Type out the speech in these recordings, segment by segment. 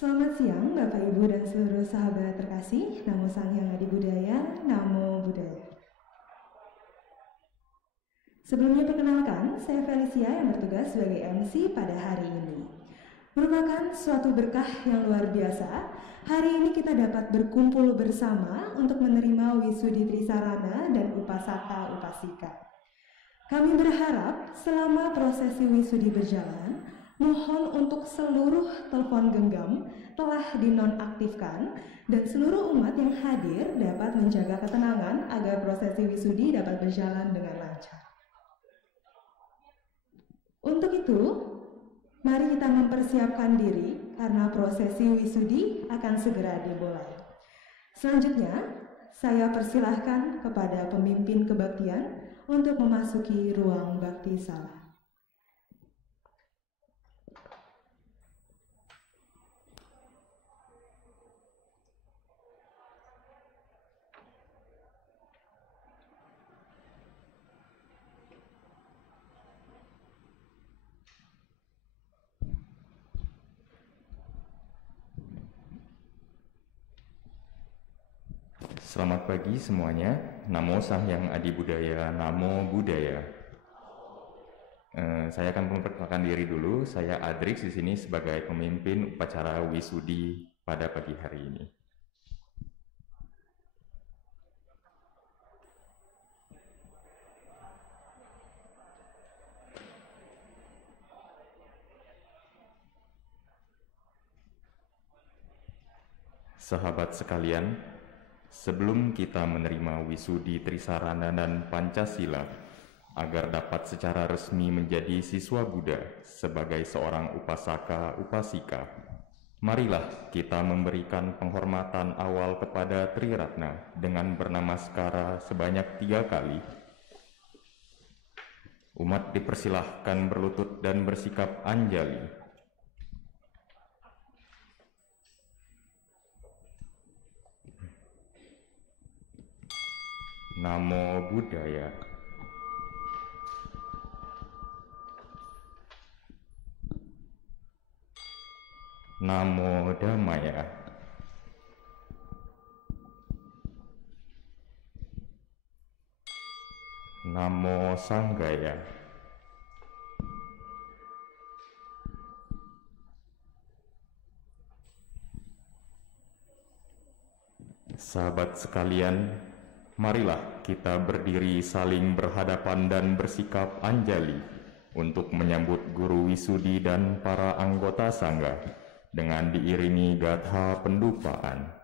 Selamat siang Bapak Ibu dan seluruh sahabat terkasih. Namo Sang Hyang Adi Budaya, Namo Buddhaya. Sebelumnya perkenalkan, saya Felicia yang bertugas sebagai MC pada hari ini. Merupakan suatu berkah yang luar biasa. Hari ini kita dapat berkumpul bersama untuk menerima Wisudi Trisarana dan Upasaka Upasika. Kami berharap selama prosesi wisudi berjalan, mohon untuk seluruh telepon genggam telah dinonaktifkan dan seluruh umat yang hadir dapat menjaga ketenangan agar prosesi wisudi dapat berjalan dengan lancar. Untuk itu, mari kita mempersiapkan diri karena prosesi wisudi akan segera dimulai. Selanjutnya, saya persilahkan kepada pemimpin kebaktian untuk memasuki ruang bakti sala. Selamat pagi semuanya. Namo Sang Hyang Adi Budaya, Namo Buddhaya. Saya akan memperkenalkan diri dulu. Saya Adrix di sini sebagai pemimpin upacara wisudi pada pagi hari ini. Sahabat sekalian, sebelum kita menerima wisudi Trisarana dan Pancasila, agar dapat secara resmi menjadi siswa Buddha sebagai seorang upasaka upasika, marilah kita memberikan penghormatan awal kepada Triratna dengan bernamaskara sebanyak 3 kali. Umat dipersilahkan berlutut dan bersikap anjali. Namo Buddhaya. Namo Dhammaya. Namo Sanghaya. Sahabat sekalian, marilah kita berdiri saling berhadapan dan bersikap anjali untuk menyambut guru wisudi dan para anggota sangga dengan diiringi gatha pendupaan.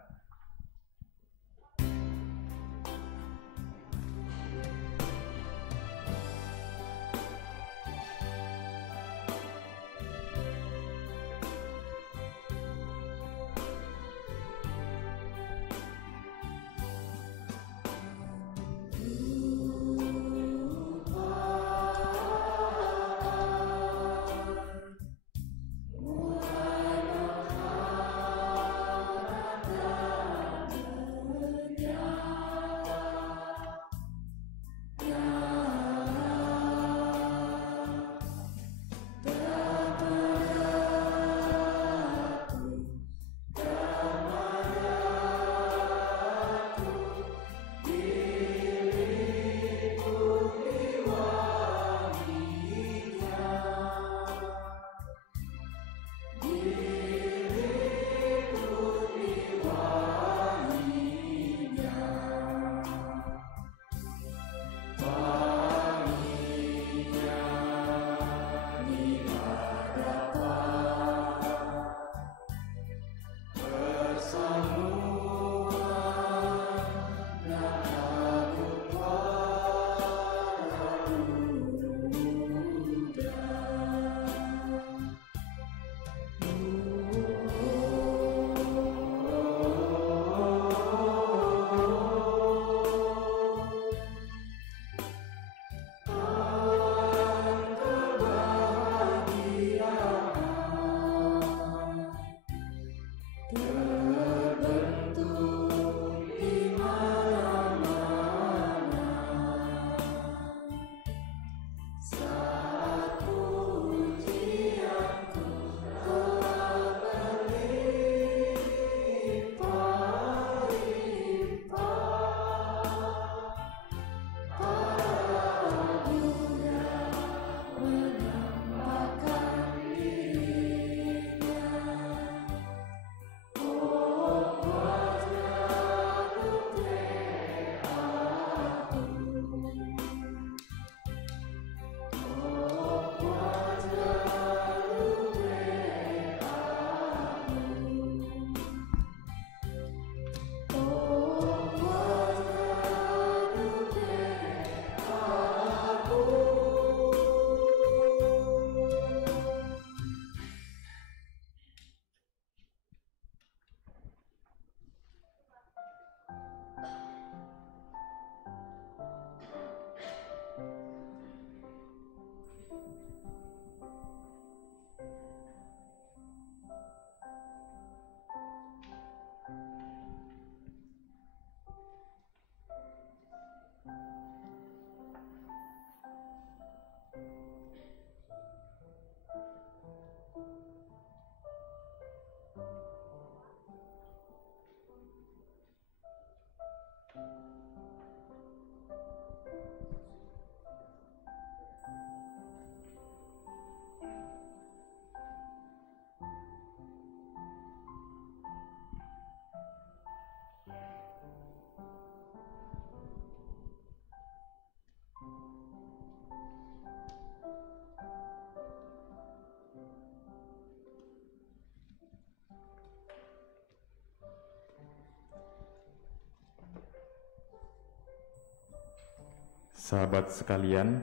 Sahabat sekalian,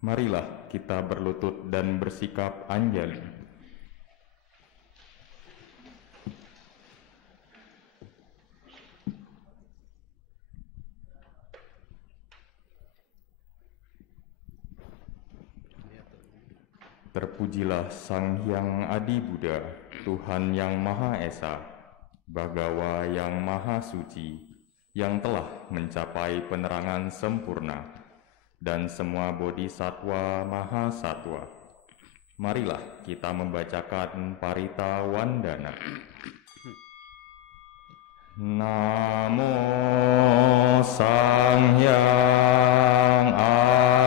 marilah kita berlutut dan bersikap anjali. Terpujilah Sang Hyang Adi Buddha, Tuhan yang Maha Esa, Bhagawa yang Maha Suci, yang telah mencapai penerangan sempurna, dan semua bodhisatwa mahasatwa. Marilah kita membacakan Parita Wandana. Namo Sang Hyang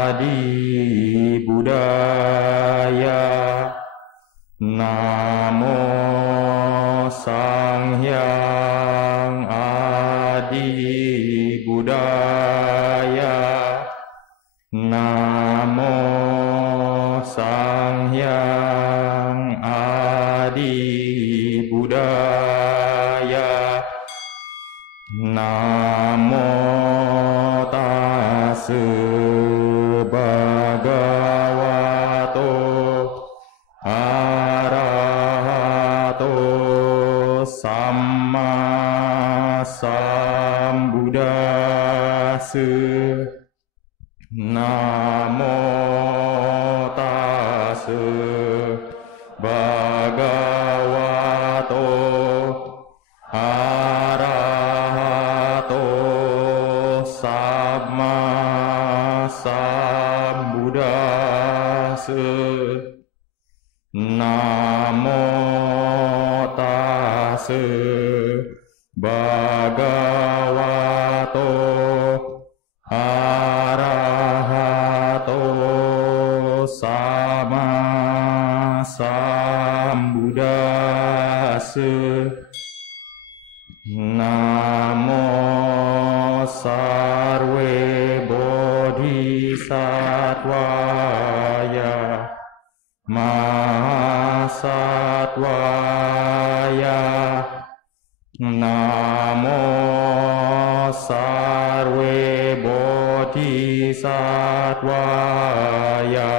Adi Buddhaya. Namo Sang Hyang Adi Buddhaya. Namo Sang Hyang Adi Buddhaya. Namo Tassa Bhagavato Arahato Samma Sambuddhassa. Namo Tassa Bhagavato Arahato Samma Sambuddhassa. Namo Tassa Bhagavato Arahato Samma Sambuddhassa. Namo Sarve Bodhisattvaya Mahasattvaya. Namo Sarve Bodhisattvaya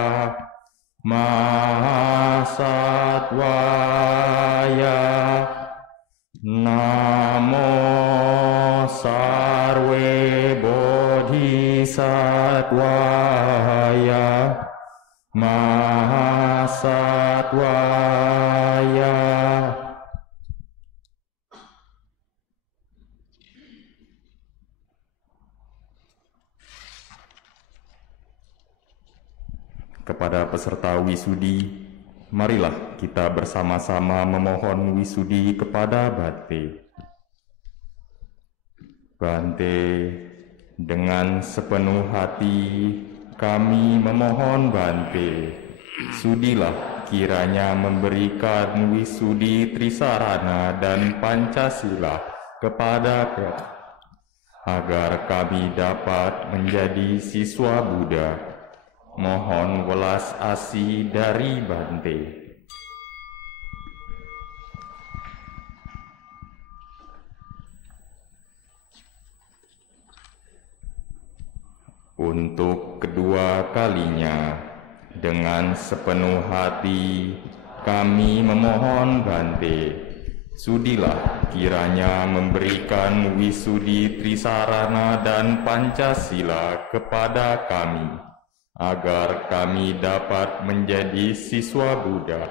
Mahasattvaya. Namo Sarve Bodhisattvaya Mahasattvaya. Kepada peserta wisudi, marilah kita bersama-sama memohon wisudi kepada Bhante. Bhante, dengan sepenuh hati kami memohon Bhante, sudilah kiranya memberikan wisudi Trisarana dan Pancasila kepada kami, agar kami dapat menjadi siswa Buddha. Mohon welas asih dari Bhante. Untuk kedua kalinya, dengan sepenuh hati kami memohon Bhante, sudilah kiranya memberikan wisudi Trisarana dan Pancasila kepada kami, agar kami dapat menjadi siswa Buddha.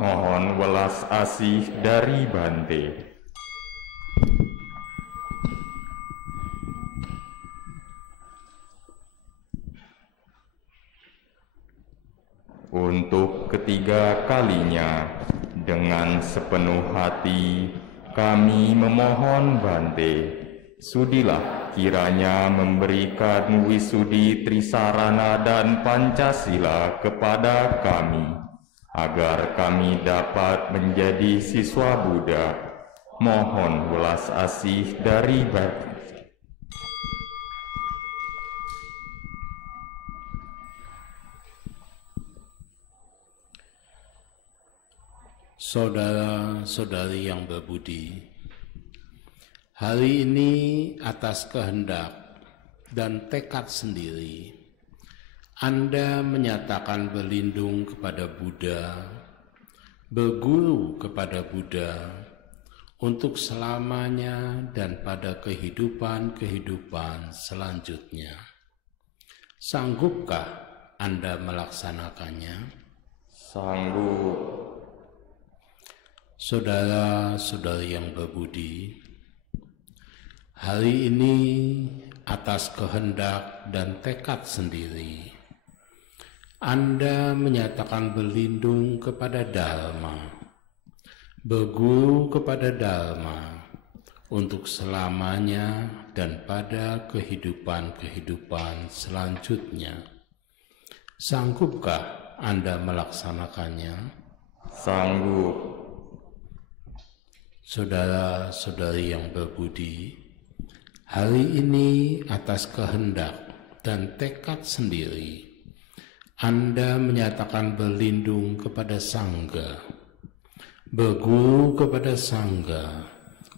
Mohon welas asih dari Bhante. Untuk ketiga kalinya, dengan sepenuh hati kami memohon Bhante, sudilah kiranya memberikan wisudi Trisarana dan Pancasila kepada kami, agar kami dapat menjadi siswa Buddha. Mohon welas asih dari Bhante. Saudara-saudari yang berbudi, hari ini atas kehendak dan tekad sendiri, Anda menyatakan berlindung kepada Buddha, berguru kepada Buddha, untuk selamanya dan pada kehidupan-kehidupan selanjutnya. Sanggupkah Anda melaksanakannya? Sanggup. Saudara-saudari yang berbudi, hari ini atas kehendak dan tekad sendiri, Anda menyatakan berlindung kepada Dharma, berguru kepada Dharma untuk selamanya dan pada kehidupan-kehidupan selanjutnya. Sanggupkah Anda melaksanakannya? Sanggup. Saudara-saudari yang berbudi, hari ini atas kehendak dan tekad sendiri, Anda menyatakan berlindung kepada Sangga, berguru kepada Sangga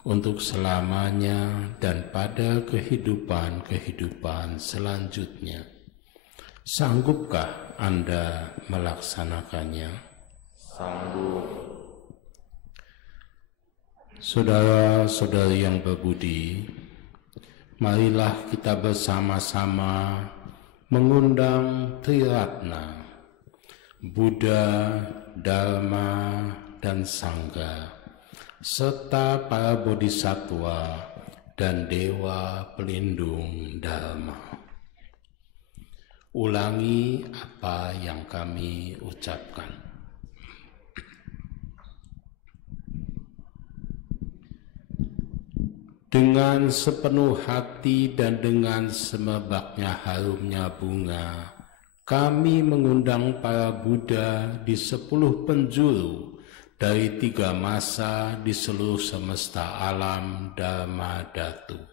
untuk selamanya dan pada kehidupan-kehidupan selanjutnya. Sanggupkah Anda melaksanakannya? Sanggup. Saudara-saudari yang berbudi, marilah kita bersama-sama mengundang Triratna, Buddha, Dharma, dan Sangha, serta para bodhisattva dan dewa pelindung Dharma. Ulangi apa yang kami ucapkan. Dengan sepenuh hati dan dengan semerbaknya harumnya bunga, kami mengundang para Buddha di 10 penjuru dari 3 masa di seluruh semesta alam Dharma Dhatu.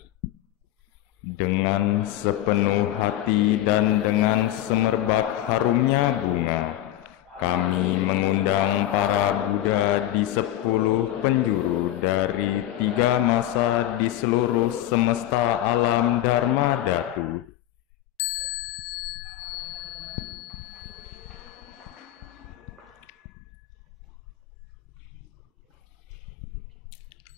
Dengan sepenuh hati dan dengan semerbak harumnya bunga, kami mengundang para Buddha di 10 penjuru dari 3 masa di seluruh semesta alam Dharma Dhatu.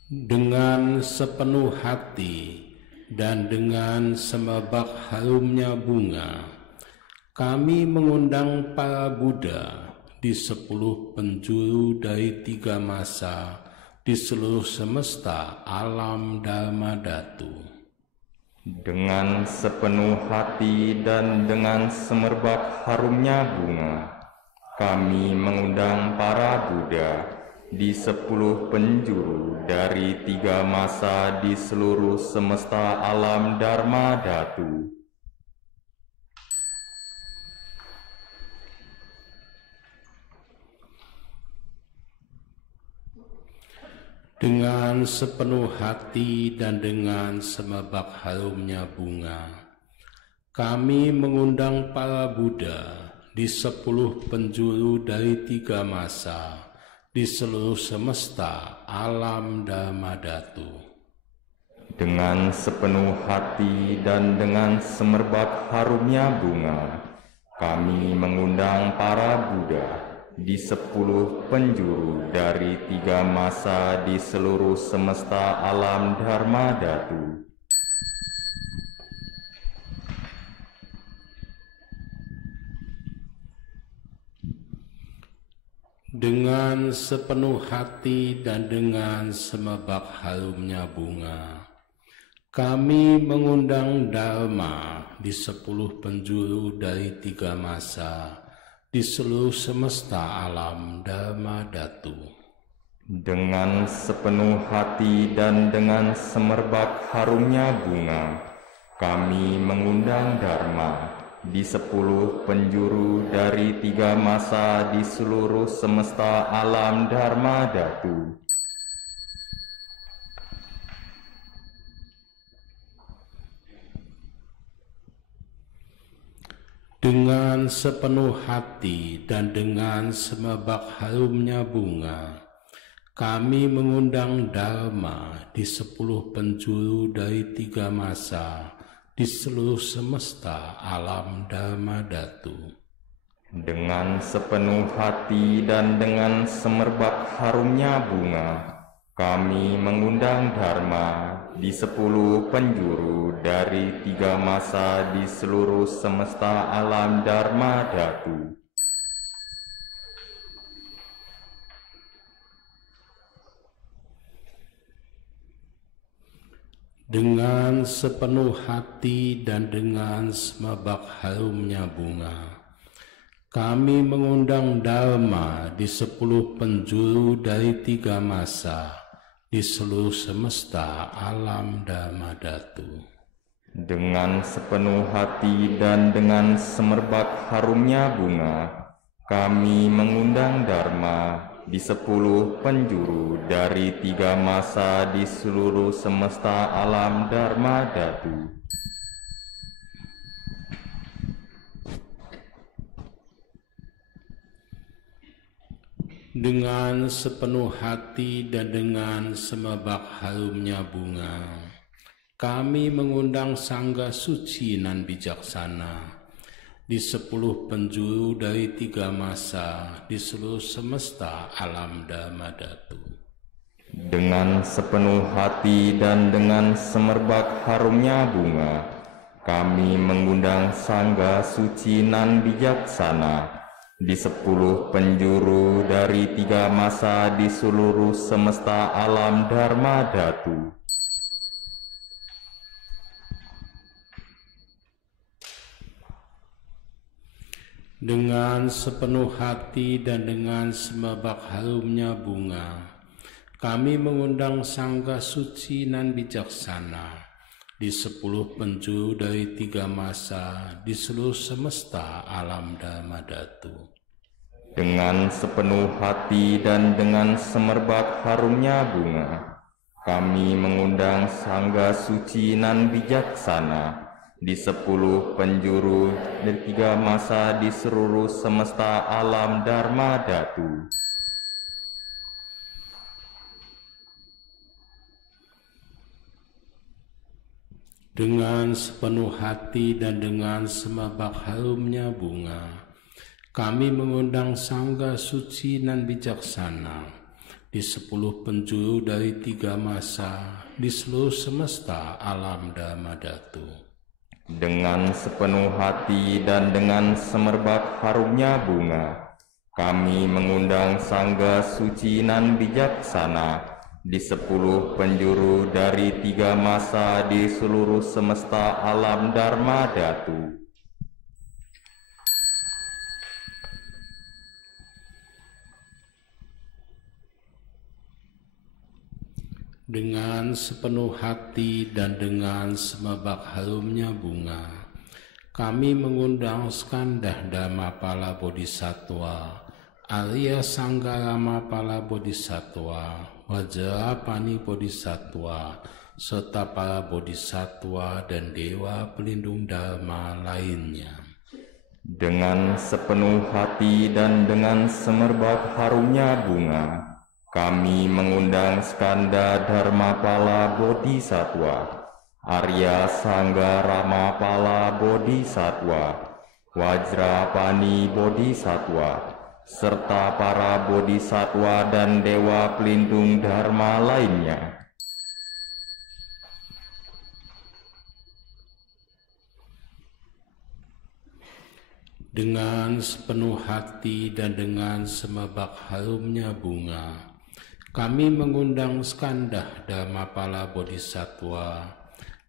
Dengan sepenuh hati dan dengan semerbak harumnya bunga, kami mengundang para Buddha di 10 penjuru dari 3 masa di seluruh semesta alam Dharma Dhatu. Dengan sepenuh hati dan dengan semerbak harumnya bunga, kami mengundang para Buddha di 10 penjuru dari 3 masa di seluruh semesta alam Dharma Dhatu. Dengan sepenuh hati dan dengan semerbak harumnya bunga, kami mengundang para Buddha di 10 penjuru dari 3 masa di seluruh semesta alam Dharma Dhatu. Dengan sepenuh hati dan dengan semerbak harumnya bunga, kami mengundang para Buddha di 10 penjuru dari 3 masa di seluruh semesta alam Dharma Dhatu. Dengan sepenuh hati dan dengan semerbak harumnya bunga, kami mengundang Dharma di 10 penjuru dari 3 masa di seluruh semesta alam Dharma Dhatu. Dengan sepenuh hati dan dengan semerbak harumnya bunga, kami mengundang Dharma di 10 penjuru dari 3 masa di seluruh semesta alam Dharma Dhatu. Dengan sepenuh hati dan dengan semerbak harumnya bunga, kami mengundang Dharma di 10 penjuru dari 3 masa di seluruh semesta alam Dharma Dhatu. Dengan sepenuh hati dan dengan semerbak harumnya bunga, kami mengundang Dharma di 10 penjuru dari 3 masa di seluruh semesta alam Dharma Dhatu. Dengan sepenuh hati dan dengan semerbak harumnya bunga, kami mengundang Dharma di 10 penjuru dari 3 masa di seluruh semesta alam Dharma Dhatu. Dengan sepenuh hati dan dengan semerbak harumnya bunga, kami mengundang Dharma di 10 penjuru dari 3 masa di seluruh semesta alam Dharma Dhatu. Dengan sepenuh hati dan dengan semerbak harumnya bunga, kami mengundang Sangga Suci nan bijaksana di 10 penjuru dari 3 masa di seluruh semesta alam Dharma Dhatu. Dengan sepenuh hati dan dengan semerbak harumnya bunga, kami mengundang Sangga Suci nan bijaksana di 10 penjuru dari 3 masa di seluruh semesta alam Dharma Dhatu. Dengan sepenuh hati dan dengan semerbak harumnya bunga, kami mengundang Sangga Suci nan bijaksana di 10 penjuru dari 3 masa di seluruh semesta alam Dharma Dhatu. Dengan sepenuh hati dan dengan semerbak harumnya bunga, kami mengundang Sangga Suci nan bijaksana di 10 penjuru dari 3 masa di seluruh semesta alam Dharma Dhatu. Dengan sepenuh hati dan dengan semerbak harumnya bunga, kami mengundang Sangga Suci nan bijaksana di 10 penjuru dari 3 masa di seluruh semesta alam Dharma Dhatu. Dengan sepenuh hati dan dengan semerbak harumnya bunga, kami mengundang Sangga Suci nan bijaksana di 10 penjuru dari 3 masa di seluruh semesta alam Dharma Dhatu. Dengan sepenuh hati dan dengan semerbak harumnya bunga, kami mengundang Skanda Dharmapala Bodhisattva, Arya Sangga Ramapala Bodhisattva, Vajrapani Bodhisattva, serta para Bodhisattva dan Dewa Pelindung Dharma lainnya. Dengan sepenuh hati dan dengan semerbak harumnya bunga, kami mengundang Skanda Dharmapala Bodhisattva, Arya Sangga Ramapala Bodhisattva, Vajrapani Bodhisattva, serta para Bodhisattva dan Dewa Pelindung Dharma lainnya. Dengan sepenuh hati dan dengan semerbak harumnya bunga, kami mengundang Skanda Dharmapala Bodhisattva,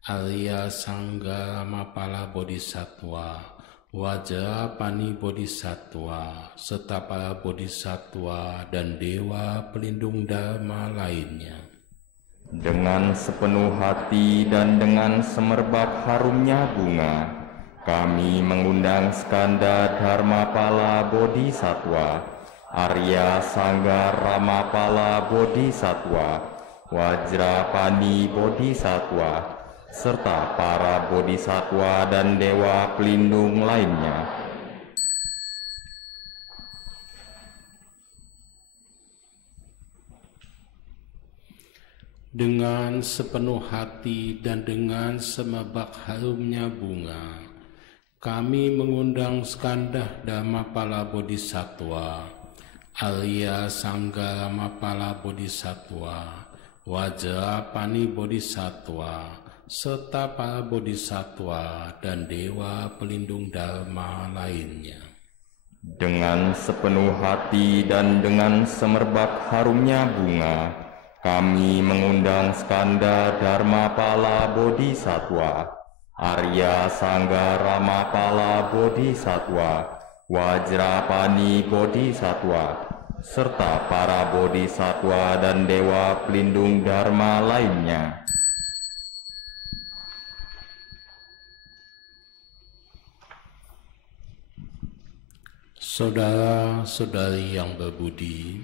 Arya Sangga Ramapala Bodhisattva, Vajrapani Bodhisattva, serta para Bodhisattva dan Dewa Pelindung Dharma lainnya. Dengan sepenuh hati dan dengan semerbak harumnya bunga, kami mengundang Skanda Dharmapala Bodhisattva, Arya Sangga Ramapala Bodhisattva, Vajrapani Bodhisattva, serta para Bodhisattva dan Dewa Pelindung lainnya. dengan sepenuh hati dan dengan semerbak harumnya bunga, kami mengundang Skanda Dharmapala Bodhisattva, Arya Sangga Mapala Bodhisattva, Wajrapani Bodhisattva, serta para bodhisattva dan dewa pelindung dharma lainnya. Dengan sepenuh hati dan dengan semerbak harumnya bunga, kami mengundang Skanda Dharmapala Bodhisattva, Arya Sangga Ramapala Bodhisattva, Wajrapani Bodhisattva, serta para bodhisattva dan dewa pelindung dharma lainnya. Saudara-saudari yang berbudi,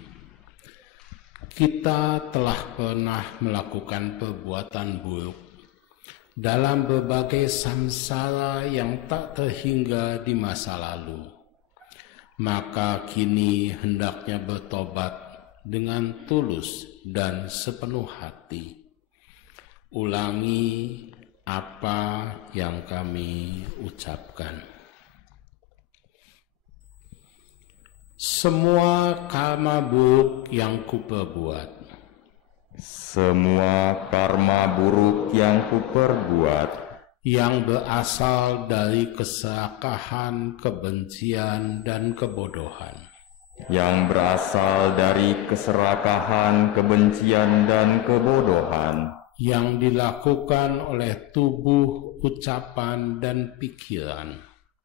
kita telah pernah melakukan perbuatan buruk dalam berbagai samsara yang tak terhingga di masa lalu. Maka kini hendaknya bertobat dengan tulus dan sepenuh hati. Ulangi apa yang kami ucapkan. Semua karma buruk yang kuperbuat, semua karma buruk yang kuperbuat, yang berasal dari keserakahan, kebencian, dan kebodohan, yang berasal dari keserakahan, kebencian, dan kebodohan, yang dilakukan oleh tubuh, ucapan, dan pikiran,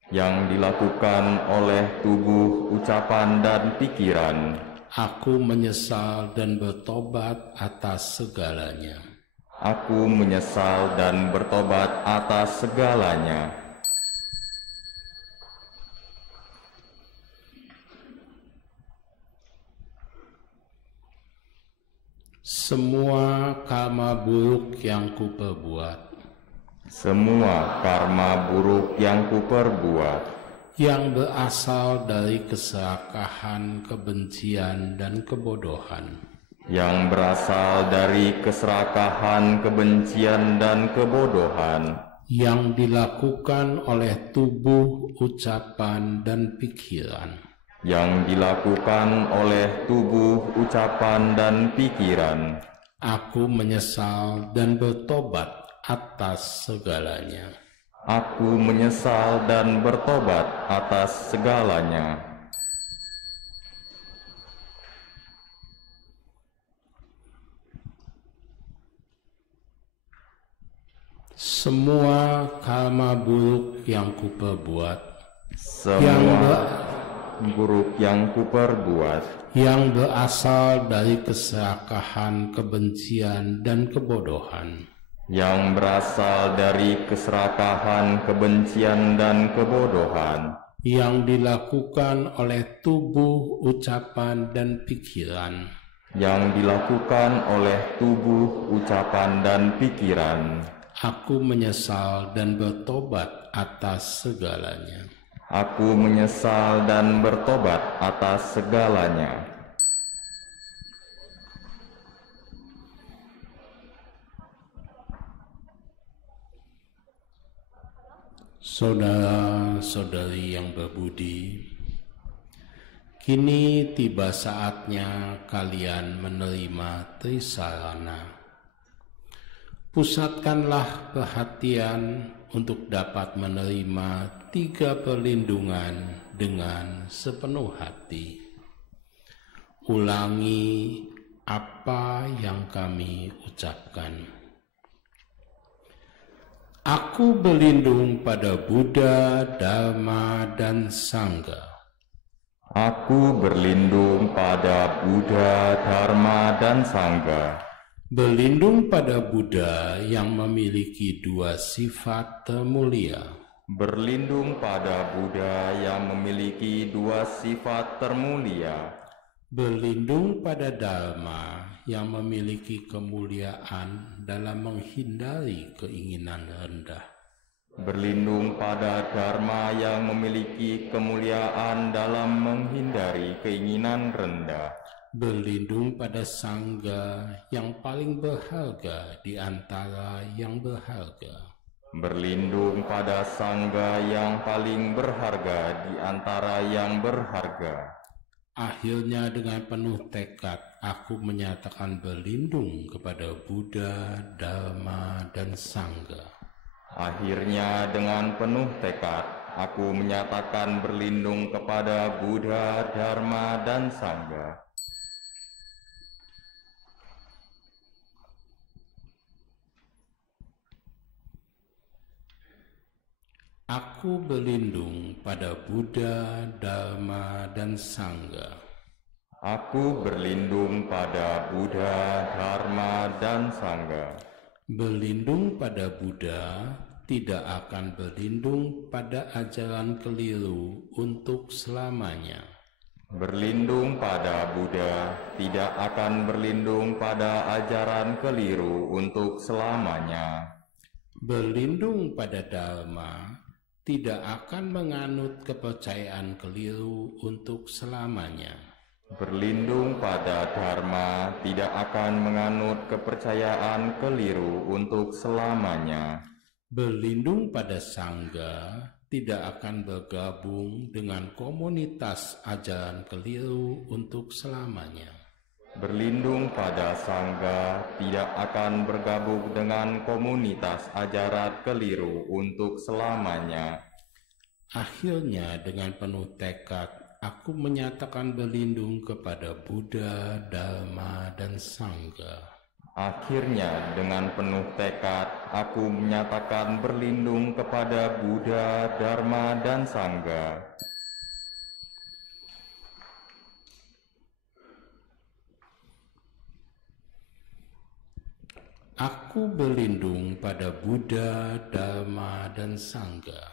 yang dilakukan oleh tubuh, ucapan, dan pikiran. Aku menyesal dan bertobat atas segalanya. Aku menyesal dan bertobat atas segalanya. Semua karma buruk yang kuperbuat, semua karma buruk yang kuperbuat, yang berasal dari keserakahan, kebencian, dan kebodohan, yang berasal dari keserakahan, kebencian, dan kebodohan, yang dilakukan oleh tubuh, ucapan, dan pikiran, yang dilakukan oleh tubuh, ucapan, dan pikiran. Aku menyesal dan bertobat atas segalanya. Aku menyesal dan bertobat atas segalanya. Semua karma buruk yang kuperbuat, semua buruk yang kuperbuat, yang berasal dari keserakahan, kebencian, dan kebodohan, yang berasal dari keserakahan, kebencian, dan kebodohan, yang dilakukan oleh tubuh, ucapan, dan pikiran, yang dilakukan oleh tubuh, ucapan, dan pikiran. Aku menyesal dan bertobat atas segalanya. Aku menyesal dan bertobat atas segalanya. Saudara-saudari yang berbudi, kini tiba saatnya kalian menerima Trisarana. Pusatkanlah perhatian untuk dapat menerima 3 perlindungan dengan sepenuh hati. Ulangi apa yang kami ucapkan. Aku berlindung pada Buddha, Dharma, dan Sangha. Aku berlindung pada Buddha, Dharma, dan Sangha. Berlindung pada Buddha yang memiliki 2 sifat termulia. Berlindung pada Buddha yang memiliki 2 sifat termulia. Berlindung pada Dharma yang memiliki kemuliaan dalam menghindari keinginan rendah. Berlindung pada Dharma yang memiliki kemuliaan dalam menghindari keinginan rendah. berlindung pada sangga yang paling berharga di antara yang berharga. Berlindung pada sangga yang paling berharga di antara yang berharga. Akhirnya dengan penuh tekad aku menyatakan berlindung kepada Buddha, Dharma, dan Sangha. Akhirnya dengan penuh tekad aku menyatakan berlindung kepada Buddha, Dharma, dan Sangha. Aku berlindung pada Buddha, Dharma, dan Sangha. Aku berlindung pada Buddha, Dharma, dan Sangha. Berlindung pada Buddha tidak akan berlindung pada ajaran keliru untuk selamanya. Berlindung pada Buddha tidak akan berlindung pada ajaran keliru untuk selamanya. Berlindung pada Dharma tidak akan menganut kepercayaan keliru untuk selamanya. Berlindung pada Dharma tidak akan menganut kepercayaan keliru untuk selamanya. Berlindung pada Sangha tidak akan bergabung dengan komunitas ajaran keliru untuk selamanya. Berlindung pada Sangha tidak akan bergabung dengan komunitas ajaran keliru untuk selamanya. Akhirnya dengan penuh tekad aku menyatakan berlindung kepada Buddha, Dharma, dan Sangha. Akhirnya dengan penuh tekad aku menyatakan berlindung kepada Buddha, Dharma, dan Sangha. Aku berlindung pada Buddha, Dharma, dan Sangha.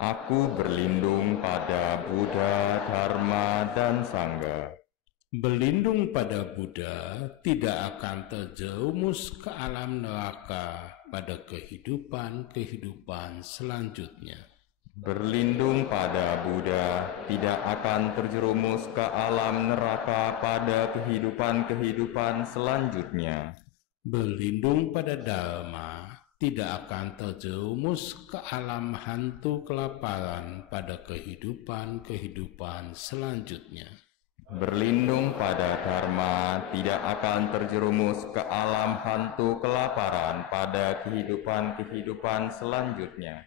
Aku berlindung pada Buddha, Dharma, dan Sangha. Berlindung pada Buddha tidak akan terjerumus ke alam neraka pada kehidupan-kehidupan selanjutnya. Berlindung pada Buddha tidak akan terjerumus ke alam neraka pada kehidupan-kehidupan selanjutnya. Berlindung pada Dharma tidak akan terjerumus ke alam hantu kelaparan pada kehidupan-kehidupan selanjutnya. Berlindung pada Dharma tidak akan terjerumus ke alam hantu kelaparan pada kehidupan-kehidupan selanjutnya.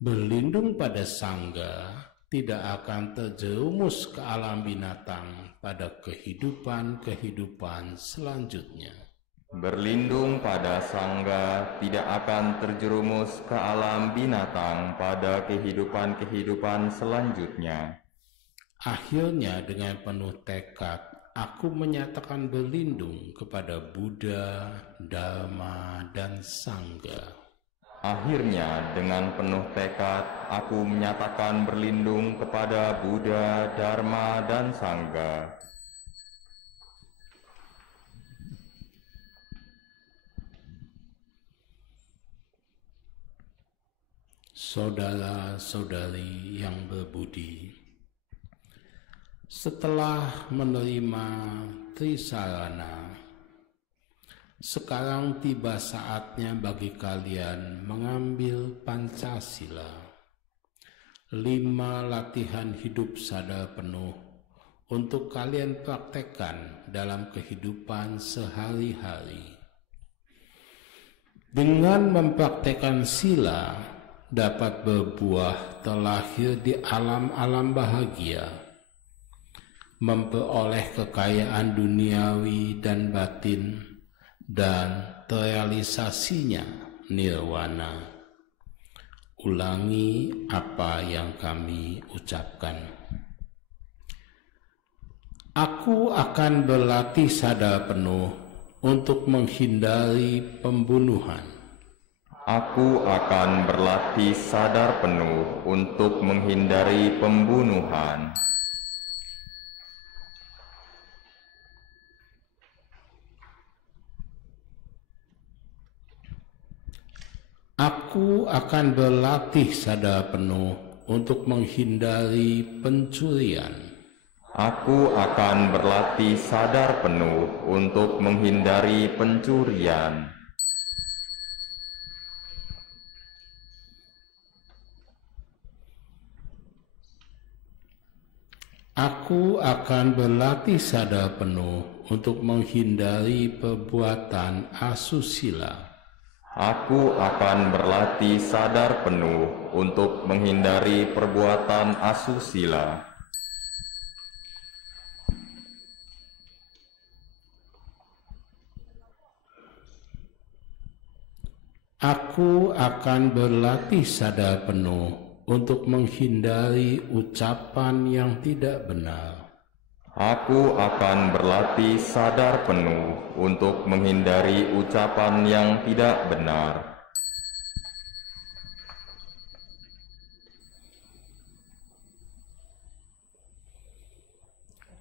Berlindung pada Sangha tidak akan terjerumus ke alam binatang pada kehidupan-kehidupan selanjutnya. Berlindung pada Sangha tidak akan terjerumus ke alam binatang pada kehidupan-kehidupan selanjutnya. Akhirnya dengan penuh tekad aku menyatakan berlindung kepada Buddha, Dharma, dan Sangha. Akhirnya dengan penuh tekad aku menyatakan berlindung kepada Buddha, Dharma, dan Sangha. Saudara-saudari yang berbudi, setelah menerima Trisarana, sekarang tiba saatnya bagi kalian mengambil Pancasila, 5 latihan hidup sadar penuh untuk kalian praktekkan dalam kehidupan sehari-hari. Dengan mempraktekkan sila, dapat berbuah terlahir di alam-alam bahagia, memperoleh kekayaan duniawi dan batin, dan terrealisasinya nirwana. Ulangi apa yang kami ucapkan. Aku akan berlatih sadar penuh untuk menghindari pembunuhan. Aku akan berlatih sadar penuh untuk menghindari pembunuhan. Aku akan berlatih sadar penuh untuk menghindari pencurian. Aku akan berlatih sadar penuh untuk menghindari pencurian. Aku akan berlatih sadar penuh untuk menghindari perbuatan asusila. Aku akan berlatih sadar penuh untuk menghindari perbuatan asusila. Aku akan berlatih sadar penuh untuk menghindari ucapan yang tidak benar. Aku akan berlatih sadar penuh untuk menghindari ucapan yang tidak benar.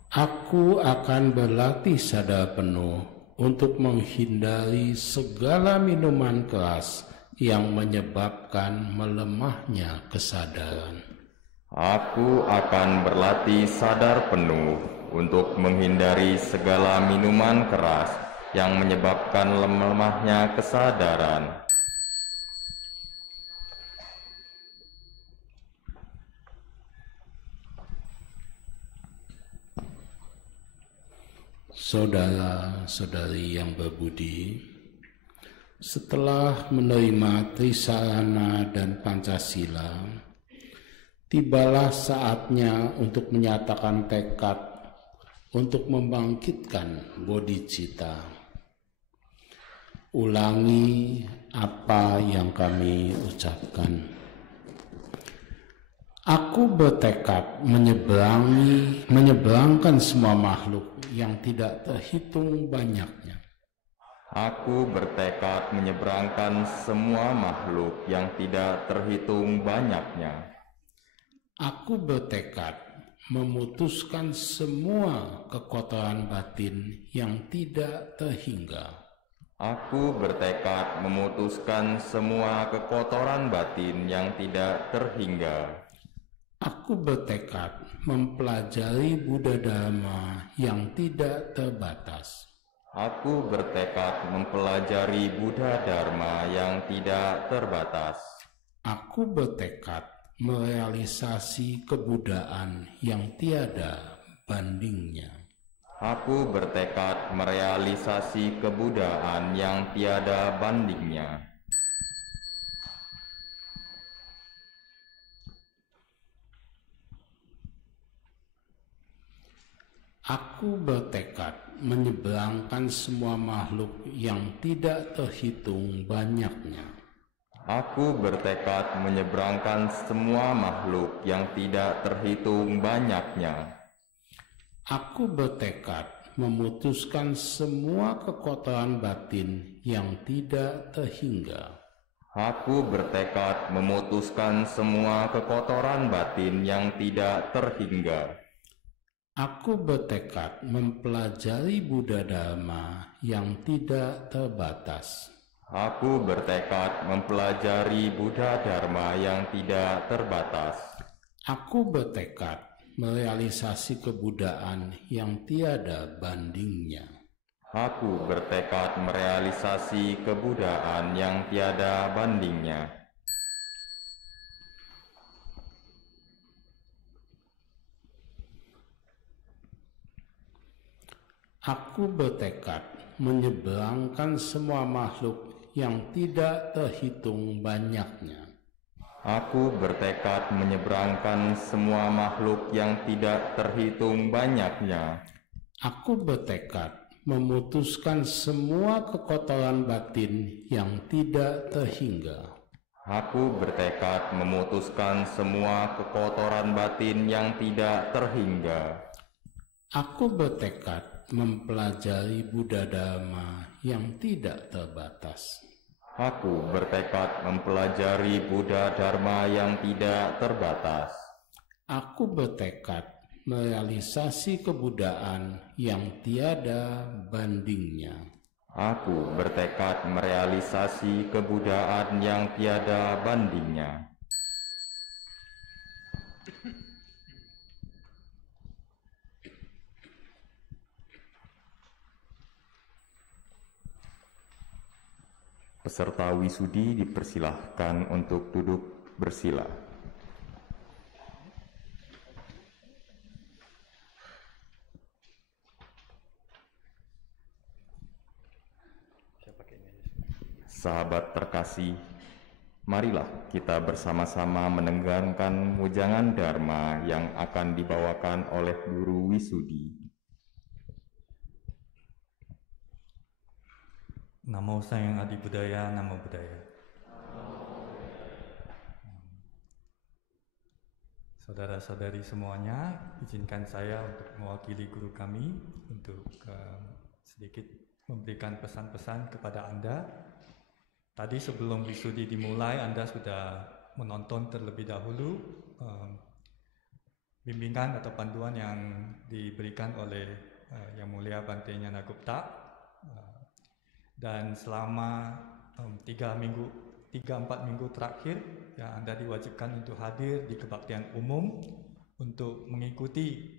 Aku akan berlatih sadar penuh untuk menghindari segala minuman keras yang menyebabkan melemahnya kesadaran. Aku akan berlatih sadar penuh untuk menghindari segala minuman keras yang menyebabkan lemahnya kesadaran. Saudara-saudari yang berbudi, setelah menerima Trisarana dan Pancasila, tibalah saatnya untuk menyatakan tekad untuk membangkitkan bodhicitta. Ulangi apa yang kami ucapkan. Aku bertekad menyeberangkan semua makhluk yang tidak terhitung banyaknya. Aku bertekad menyeberangkan semua makhluk yang tidak terhitung banyaknya. Aku bertekad memutuskan semua kekotoran batin yang tidak terhingga. Aku bertekad memutuskan semua kekotoran batin yang tidak terhingga. Aku bertekad mempelajari Buddha Dharma yang tidak terbatas. Aku bertekad mempelajari Buddha Dharma yang tidak terbatas. Aku bertekad merealisasi kebudayaan yang tiada bandingnya. Aku bertekad merealisasi kebudayaan yang tiada bandingnya. Aku bertekad menyeberangkan semua makhluk yang tidak terhitung banyaknya. Aku bertekad menyeberangkan semua makhluk yang tidak terhitung banyaknya. Aku bertekad memutuskan semua kekotoran batin yang tidak terhingga. Aku bertekad memutuskan semua kekotoran batin yang tidak terhingga. Aku bertekad mempelajari Buddha Dharma yang tidak terbatas. Aku bertekad mempelajari Buddha Dharma yang tidak terbatas. Aku bertekad merealisasi kebudayaan yang tiada bandingnya. Aku bertekad merealisasi kebudayaan yang tiada bandingnya. Aku bertekad menyeberangkan semua makhluk yang tidak terhitung banyaknya. Aku bertekad menyeberangkan semua makhluk yang tidak terhitung banyaknya. Aku bertekad memutuskan semua kekotoran batin yang tidak terhingga. Aku bertekad memutuskan semua kekotoran batin yang tidak terhingga. Aku bertekad mempelajari Buddha Dharma yang tidak terbatas. Aku bertekad mempelajari Buddha Dharma yang tidak terbatas. Aku bertekad merealisasi kebudayaan yang tiada bandingnya. Aku bertekad merealisasi kebudayaan yang tiada bandingnya. Peserta wisudi dipersilahkan untuk duduk bersila. Sahabat terkasih, marilah kita bersama-sama mendengarkan wejangan Dharma yang akan dibawakan oleh guru wisudi. Namo Sang Adi Budaya, Namo Buddhaya. Saudara-saudari semuanya, izinkan saya untuk mewakili guru kami untuk sedikit memberikan pesan-pesan kepada Anda. Tadi sebelum wisudi dimulai, Anda sudah menonton terlebih dahulu bimbingan atau panduan yang diberikan oleh Yang Mulia Bante Nyana Gupta. Dan selama 3-4 minggu terakhir, ya, Anda diwajibkan untuk hadir di kebaktian umum untuk mengikuti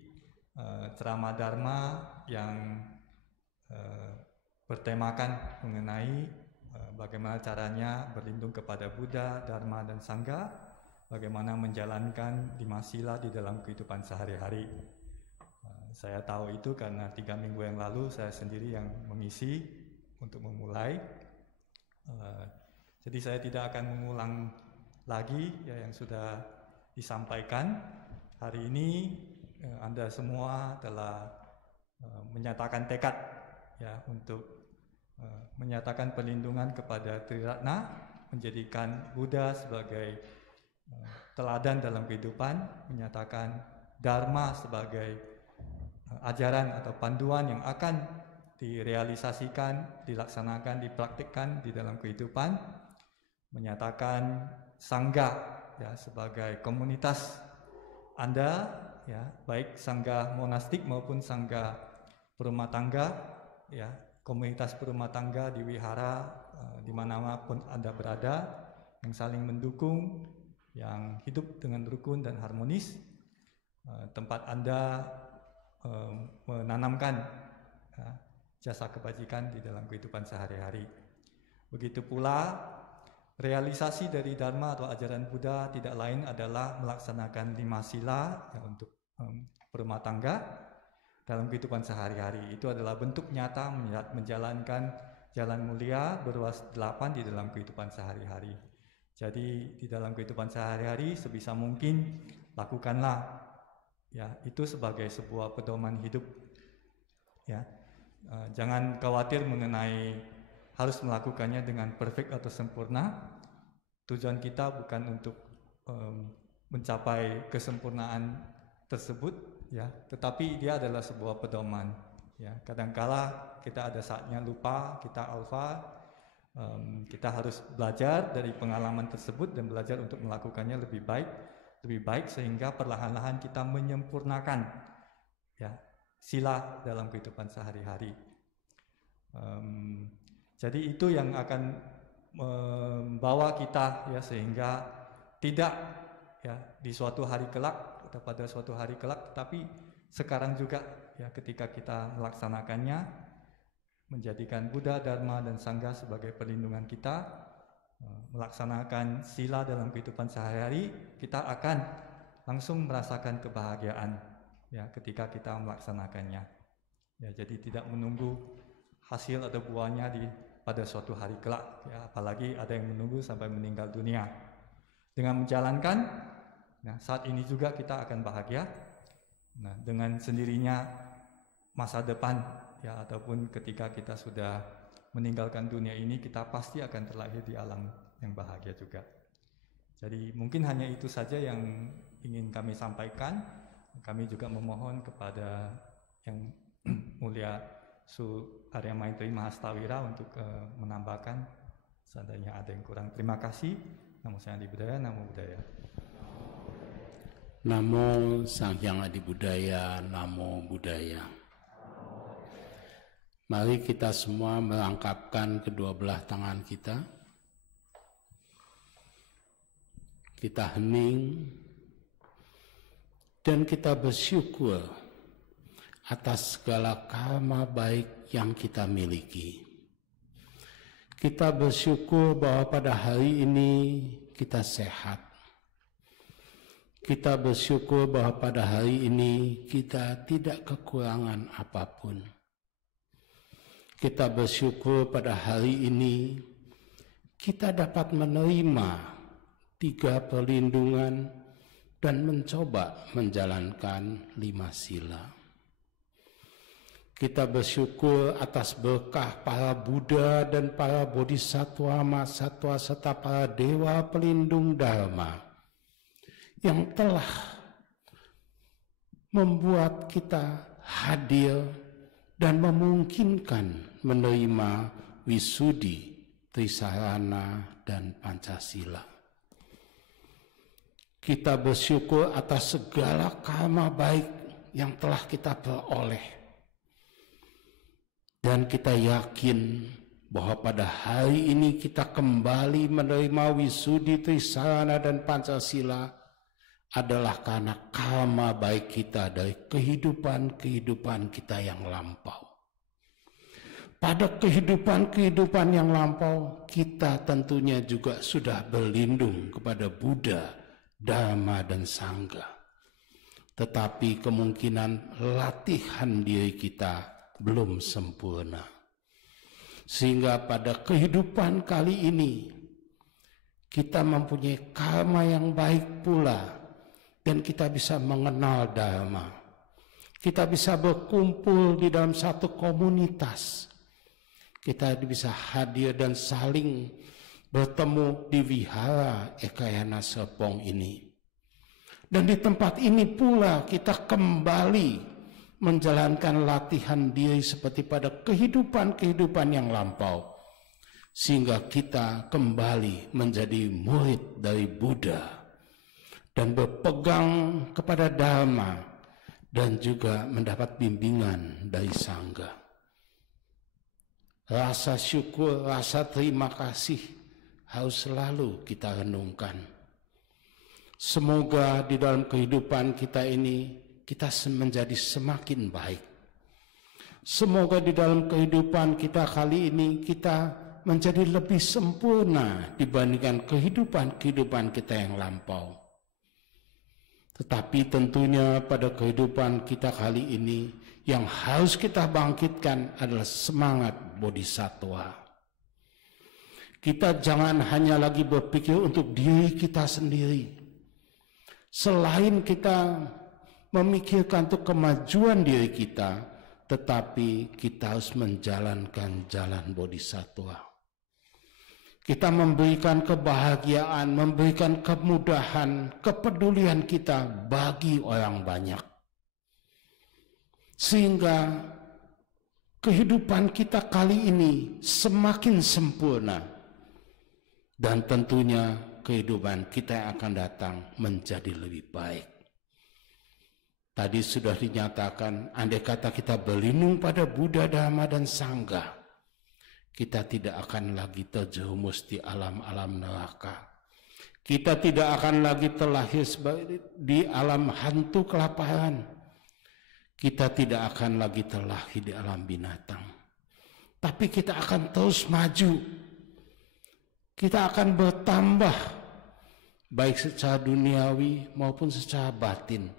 ceramah Dharma yang bertemakan mengenai bagaimana caranya berlindung kepada Buddha, Dharma, dan Sangha, bagaimana menjalankan 5 sila di dalam kehidupan sehari-hari. Saya tahu itu karena 3 minggu yang lalu saya sendiri yang mengisi untuk memulai. Jadi saya tidak akan mengulang lagi ya yang sudah disampaikan. Hari ini Anda semua telah menyatakan tekad ya untuk menyatakan perlindungan kepada Triratna, menjadikan Buddha sebagai teladan dalam kehidupan, menyatakan Dharma sebagai ajaran atau panduan yang akan direalisasikan, dilaksanakan, dipraktikkan di dalam kehidupan, menyatakan Sangha ya sebagai komunitas Anda ya, baik Sangha monastik maupun Sangha berumah tangga ya, komunitas berumah tangga di wihara di mana-pun Anda berada, yang saling mendukung, yang hidup dengan rukun dan harmonis, tempat Anda menanamkan jasa kebajikan di dalam kehidupan sehari-hari. Begitu pula realisasi dari Dharma atau ajaran Buddha tidak lain adalah melaksanakan 5 sila ya, untuk berumah tangga dalam kehidupan sehari-hari. Itu adalah bentuk nyata menjalankan jalan mulia berwas 8 di dalam kehidupan sehari-hari. Jadi di dalam kehidupan sehari-hari sebisa mungkin lakukanlah ya itu sebagai sebuah pedoman hidup ya. Jangan khawatir mengenai harus melakukannya dengan perfect atau sempurna. Tujuan kita bukan untuk mencapai kesempurnaan tersebut, ya, tetapi dia adalah sebuah pedoman. Ya, kadangkala kita ada saatnya lupa, kita alfa, kita harus belajar dari pengalaman tersebut dan belajar untuk melakukannya lebih baik sehingga perlahan-lahan kita menyempurnakan, ya, sila dalam kehidupan sehari-hari. Jadi itu yang akan membawa kita ya sehingga tidak ya di suatu hari kelak atau pada suatu hari kelak, tetapi sekarang juga ya ketika kita melaksanakannya, menjadikan Buddha, Dharma, dan Sangha sebagai perlindungan kita, melaksanakan sila dalam kehidupan sehari-hari, kita akan langsung merasakan kebahagiaan ya ketika kita melaksanakannya. Ya, jadi tidak menunggu hasil atau buahnya pada suatu hari kelak ya, apalagi ada yang menunggu sampai meninggal dunia. Dengan menjalankan, nah saat ini juga kita akan bahagia. Nah, dengan sendirinya masa depan ya ataupun ketika kita sudah meninggalkan dunia ini, kita pasti akan terlahir di alam yang bahagia juga. Jadi mungkin hanya itu saja yang ingin kami sampaikan. Kami juga memohon kepada Yang Mulia Su Arya Maitri Mahastawira untuk menambahkan seandainya ada yang kurang. Terima kasih. Namo Sang Adi Budaya, Namo Buddhaya. Namo Sang Hyang Adi Budaya, Namo Buddhaya. Mari kita semua melangkapkan kedua belah tangan kita. Kita hening dan kita bersyukur atas segala karma baik yang kita miliki. Kita bersyukur bahwa pada hari ini kita sehat. Kita bersyukur bahwa pada hari ini kita tidak kekurangan apapun. Kita bersyukur pada hari ini kita dapat menerima 3 perlindungan dan mencoba menjalankan 5 sila. Kita bersyukur atas berkah para Buddha dan para Bodhisattva, Mahasatwa serta para Dewa Pelindung Dharma yang telah membuat kita hadir dan memungkinkan menerima Wisudi, Trisarana, dan Pancasila. Kita bersyukur atas segala karma baik yang telah kita peroleh. Dan kita yakin bahwa pada hari ini kita kembali menerima Wisudi, Trisarana, dan Pancasila adalah karena karma baik kita dari kehidupan-kehidupan kita yang lampau. Pada kehidupan-kehidupan yang lampau, kita tentunya juga sudah berlindung kepada Buddha, Dharma, dan Sangha. Tetapi kemungkinan latihan diri kita belum sempurna. Sehingga pada kehidupan kali ini, kita mempunyai karma yang baik pula, dan kita bisa mengenal Dharma. Kita bisa berkumpul di dalam satu komunitas. Kita bisa hadir dan saling bertemu di Wihara Ekayana Serpong ini. Dan di tempat ini pula kita kembali menjalankan latihan diri seperti pada kehidupan-kehidupan yang lampau. Sehingga kita kembali menjadi murid dari Buddha dan berpegang kepada Dharma dan juga mendapat bimbingan dari Sangha. Rasa syukur, rasa terima kasih harus selalu kita renungkan. Semoga di dalam kehidupan kita ini kita menjadi semakin baik. Semoga di dalam kehidupan kita kali ini kita menjadi lebih sempurna dibandingkan kehidupan-kehidupan kita yang lampau. Tetapi tentunya pada kehidupan kita kali ini yang harus kita bangkitkan adalah semangat bodhisattva. Kita jangan hanya lagi berpikir untuk diri kita sendiri. Selain kita memikirkan untuk kemajuan diri kita, tetapi kita harus menjalankan jalan bodhisattva. Kita memberikan kebahagiaan, memberikan kemudahan, kepedulian kita bagi orang banyak. Sehingga kehidupan kita kali ini semakin sempurna. Dan tentunya kehidupan kita yang akan datang menjadi lebih baik. Tadi sudah dinyatakan, andai kata kita berlindung pada Buddha, Dharma, dan Sangha, kita tidak akan lagi terjerumus di alam-alam neraka. Kita tidak akan lagi terlahir di alam hantu kelaparan. Kita tidak akan lagi terlahir di alam binatang. Tapi kita akan terus maju. Kita akan bertambah, baik secara duniawi maupun secara batin.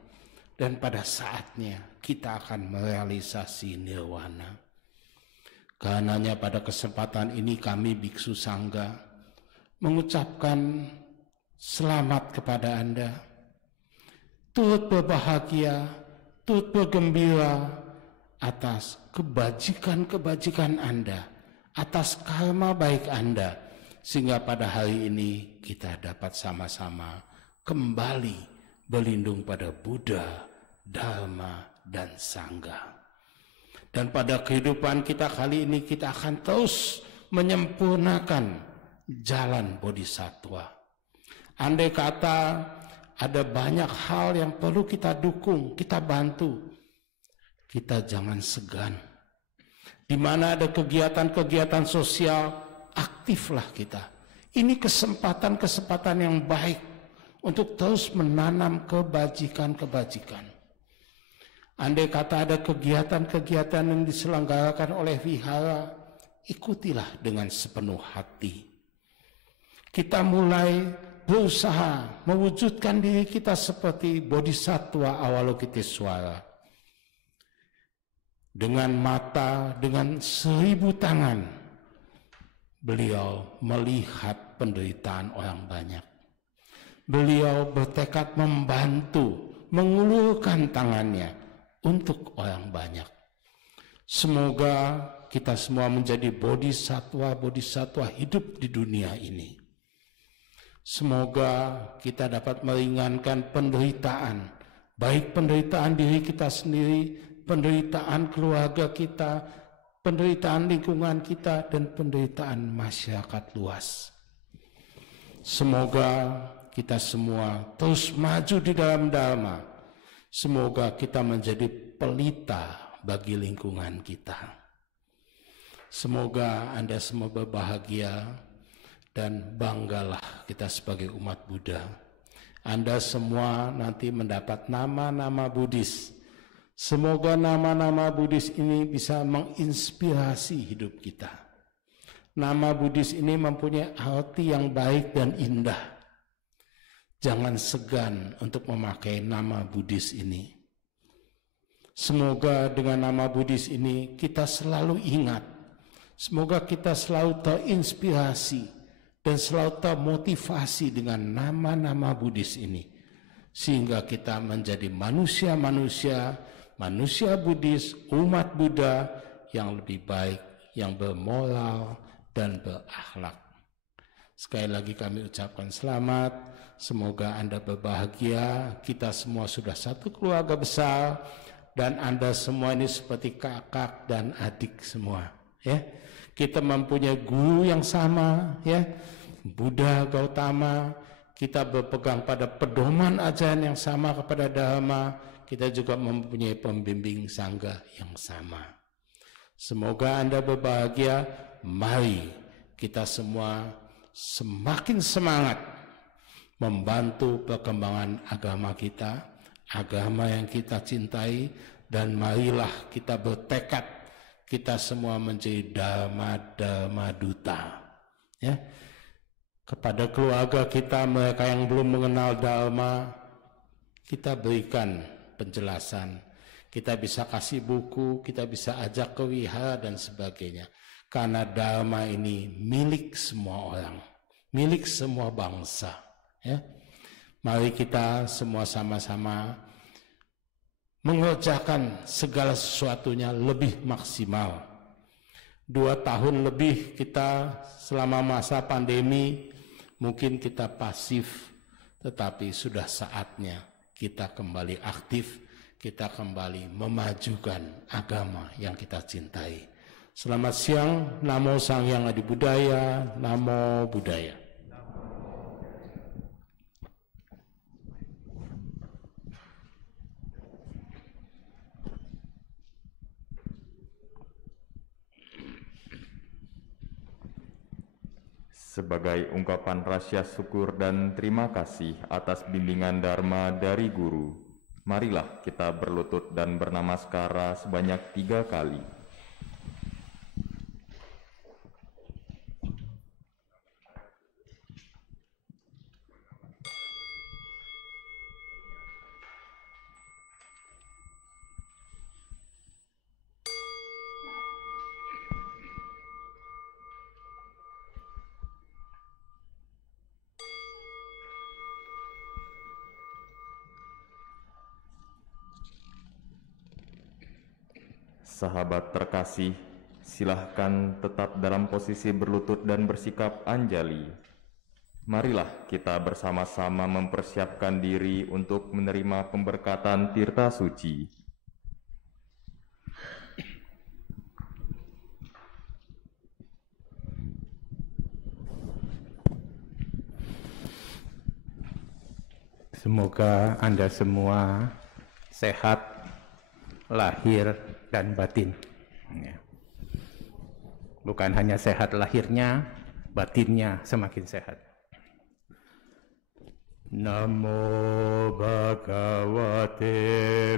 Dan pada saatnya kita akan merealisasi nirwana. Karenanya pada kesempatan ini kami Biksu Sangga mengucapkan selamat kepada Anda. Turut berbahagia, turut bergembira atas kebajikan-kebajikan Anda, atas karma baik Anda. Sehingga pada hari ini kita dapat sama-sama kembali berlindung pada Buddha, Dharma, dan Sangha. Dan pada kehidupan kita kali ini kita akan terus menyempurnakan jalan bodhisattva. Andai kata ada banyak hal yang perlu kita dukung, kita bantu, kita jangan segan. Di mana ada kegiatan-kegiatan sosial, aktiflah kita. Ini kesempatan-kesempatan yang baik untuk terus menanam kebajikan-kebajikan. Andai kata ada kegiatan-kegiatan yang diselenggarakan oleh wihara ikutilah dengan sepenuh hati. Kita mulai berusaha mewujudkan diri kita seperti Bodhisattva Avalokitesvara. Dengan mata, dengan 1000 tangan, beliau melihat penderitaan orang banyak. Beliau bertekad membantu, mengulurkan tangannya untuk orang banyak. Semoga kita semua menjadi bodhisattva hidup di dunia ini. Semoga kita dapat meringankan penderitaan, baik penderitaan diri kita sendiri, penderitaan keluarga kita, penderitaan lingkungan kita, dan penderitaan masyarakat luas. Semoga kita semua terus maju di dalam Dharma. Semoga kita menjadi pelita bagi lingkungan kita. Semoga Anda semua berbahagia dan banggalah kita sebagai umat Buddha. Anda semua nanti mendapat nama-nama Buddhis. Semoga nama-nama Buddhis ini bisa menginspirasi hidup kita. Nama Buddhis ini mempunyai arti yang baik dan indah. Jangan segan untuk memakai nama Buddhis ini. Semoga dengan nama Buddhis ini kita selalu ingat. Semoga kita selalu terinspirasi dan selalu termotivasi dengan nama-nama Buddhis ini. Sehingga kita menjadi manusia Buddhis, umat Buddha yang lebih baik, yang bermoral dan berakhlak. Sekali lagi kami ucapkan selamat, semoga Anda berbahagia, kita semua sudah satu keluarga besar, dan Anda semua ini seperti kakak dan adik semua. Ya, kita mempunyai guru yang sama, ya, Buddha Gautama. Kita berpegang pada pedoman ajaran yang sama kepada Dharma. Kita juga mempunyai pembimbing sangga yang sama. Semoga Anda berbahagia. Mari kita semua semakin semangat membantu perkembangan agama kita, agama yang kita cintai, dan marilah kita bertekad kita semua menjadi Dharma Duta. Ya. Kepada keluarga kita, mereka yang belum mengenal Dharma, kita berikan penjelasan. Kita bisa kasih buku, kita bisa ajak ke wihara dan sebagainya. Karena Dharma ini milik semua orang, milik semua bangsa. Ya. Mari kita semua sama-sama mengerjakan segala sesuatunya lebih maksimal. 2 tahun lebih kita selama masa pandemi, mungkin kita pasif, tetapi sudah saatnya kita kembali aktif, kita kembali memajukan agama yang kita cintai. Selamat siang, Namo Sang Hyang Adi Buddhaya, Namo Buddhaya. Sebagai ungkapan rasa syukur dan terima kasih atas bimbingan Dharma dari Guru, marilah kita berlutut dan bernamaskara sebanyak 3 kali. Sahabat terkasih, silahkan tetap dalam posisi berlutut dan bersikap anjali. Marilah kita bersama-sama mempersiapkan diri untuk menerima pemberkatan tirta suci. Semoga Anda semua sehat lahir dan batin. Bukan hanya sehat lahirnya, batinnya semakin sehat. Namo Bhagavate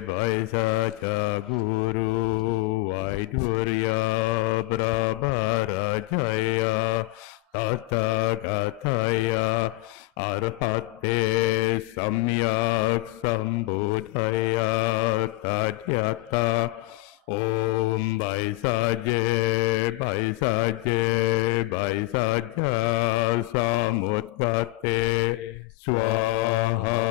Vaisakya Guru Vaidurya Brahmarajaya Tathagataya Arhate Samyak Sambuddhaya Tadyata Om Vaisaje Vaisaje Vaisaja Samudgate Swaha.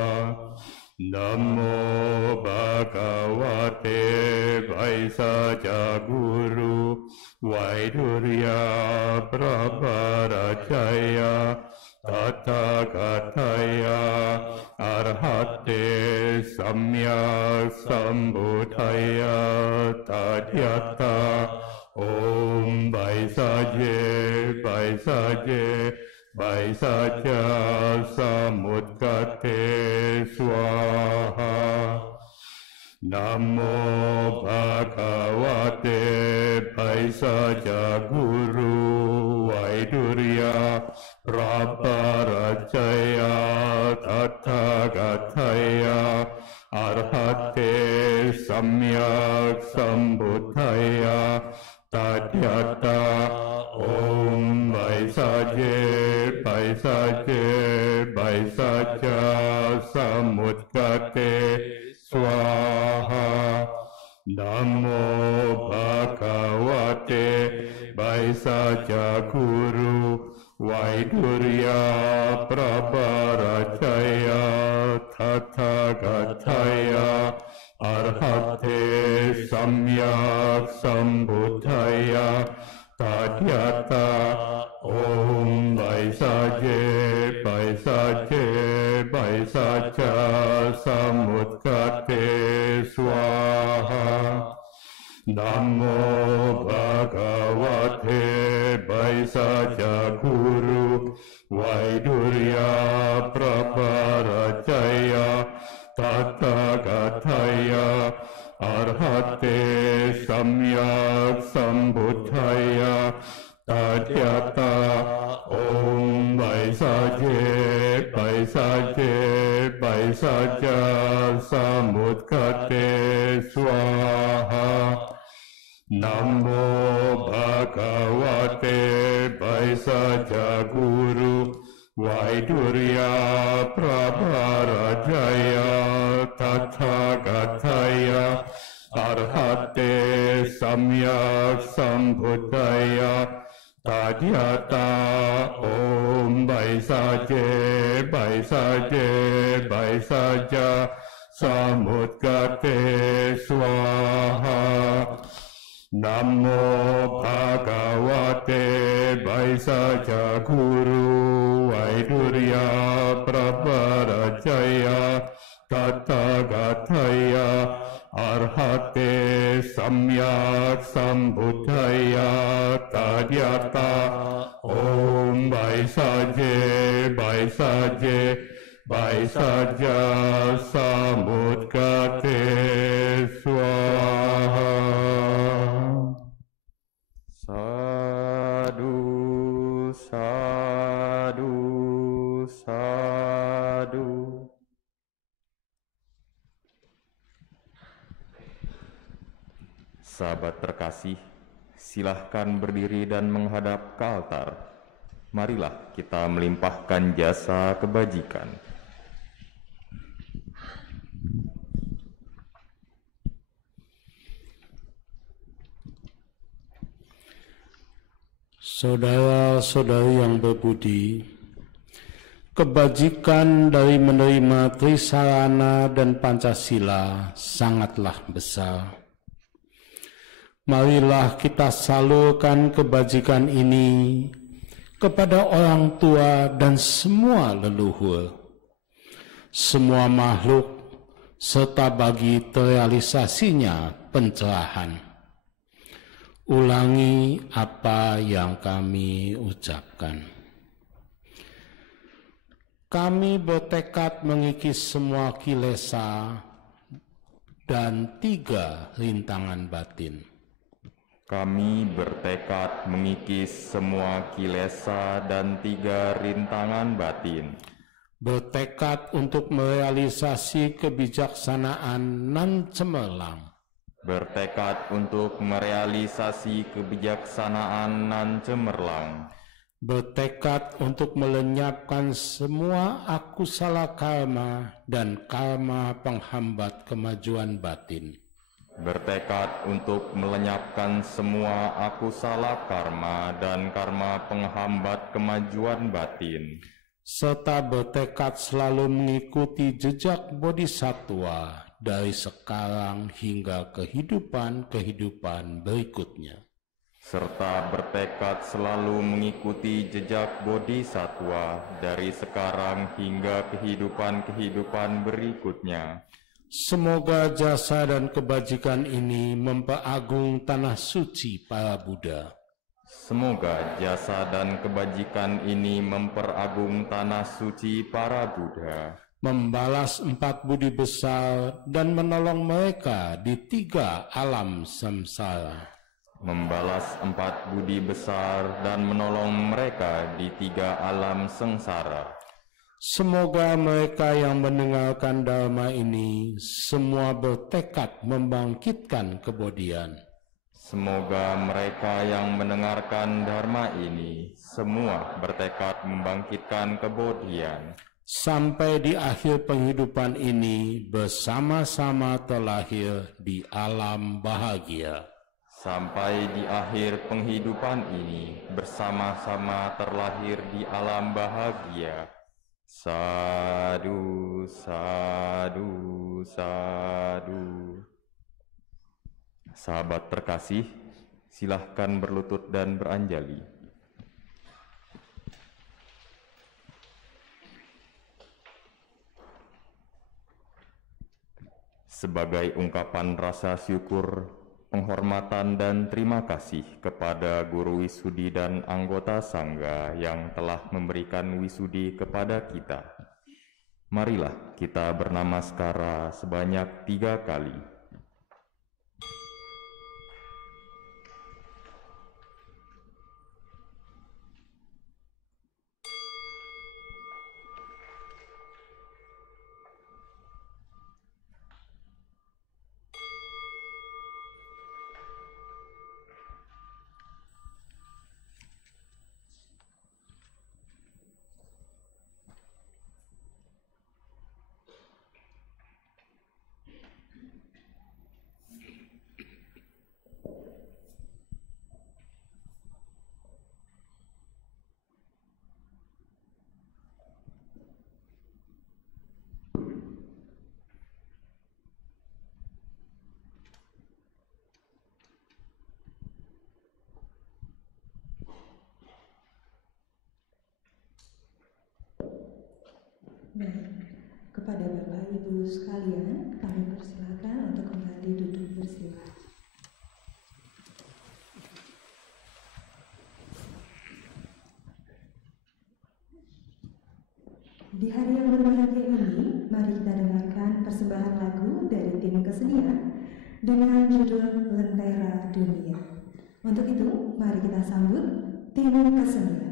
Namo Bhagavate Vaisaja Guru Vaidurya Brahmarajaya Tathagataya Arhate Samyak Sambuddhaya Tadyata Om Vaisaje Vaisaje Vaisaja Samudgate Swaha. Namo Bhagavate Vaisaja Guru Vaidurya Brahmarajaya Tathagataya Arhate Samyak Sambuddhaya Tadyata Om Vaisaje Vaisaje Vaisaja Samudgate Swaha. Namo Bhagavate Vaisaja Guru Vaidurya Brahmarajaya Tathagataya Arhate Samyak Sambuddhaya Tadyata Om Vaisaje Vaisaje Vaisaja Samudgate Swaha. Namo Bhagavate Vaisaja Guru Vaidurya Brahmarajaya Tathagataya Arhate Samyak Sambuddhaya Tadyata Om Vaisaje Vaisaje Vaisaja Samudgate Swaha. Namo Bhagavate Vaisaja Guru Vaidurya Brahmarajaya Tathagataya Arhate Samyak Sambuddhaya Tadyata Om Vaisaje Vaisaje Vaisaja Samudgate Swaha. Namo Bhagavate Vaisaja Guru Vaidurya Brahmarajaya Tathagataya Arhate Samyak Sambuddhaya Tadyata Om Vaisaje Vaisaje Vaisaja Samudgate Swaha. Sadu, sadu, sadu. Sahabat terkasih, silahkan berdiri dan menghadap ke altar. Marilah kita melimpahkan jasa kebajikan. Saudara-saudari yang berbudi, kebajikan dari menerima Trisarana dan Pancasila sangatlah besar. Marilah kita salurkan kebajikan ini kepada orang tua dan semua leluhur, semua makhluk, serta bagi terrealisasinya pencerahan. Ulangi apa yang kami ucapkan. Kami bertekad mengikis semua kilesa dan 3 rintangan batin. Kami bertekad mengikis semua kilesa dan 3 rintangan batin. bertekad untuk merealisasi kebijaksanaan nan cemerlang, bertekad untuk merealisasi kebijaksanaan nan cemerlang, bertekad untuk melenyapkan semua akusala karma dan karma penghambat kemajuan batin, bertekad untuk melenyapkan semua akusala karma dan karma penghambat kemajuan batin, serta bertekad selalu mengikuti jejak bodhisattva dari sekarang hingga kehidupan berikutnya, serta bertekad selalu mengikuti jejak bodhisattva dari sekarang hingga kehidupan berikutnya. Semoga jasa dan kebajikan ini memperagung tanah suci para Buddha. Semoga jasa dan kebajikan ini memperagung tanah suci para Buddha, membalas 4 budi besar dan menolong mereka di 3 alam samsara, membalas 4 budi besar dan menolong mereka di 3 alam sengsara. Semoga mereka yang mendengarkan dharma ini semua bertekad membangkitkan kebodian. Semoga mereka yang mendengarkan dharma ini semua bertekad membangkitkan kebodian, sampai di akhir penghidupan ini bersama-sama terlahir di alam bahagia. sampai di akhir penghidupan ini bersama-sama terlahir di alam bahagia. Sadu, sadu, sadu. Sahabat terkasih, silahkan berlutut dan beranjali. Sebagai ungkapan rasa syukur, penghormatan dan terima kasih kepada guru wisudi dan anggota sangga yang telah memberikan wisudi kepada kita, marilah kita bernamaskara sebanyak 3 kali. Baik, kepada Bapak Ibu sekalian, kami persilakan untuk kembali duduk bersila. Di hari yang berbahagia ini, mari kita dengarkan persembahan lagu dari tim kesenian dengan judul Lentera Dunia. Untuk itu, mari kita sambut tim kesenian.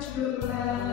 Hancurlah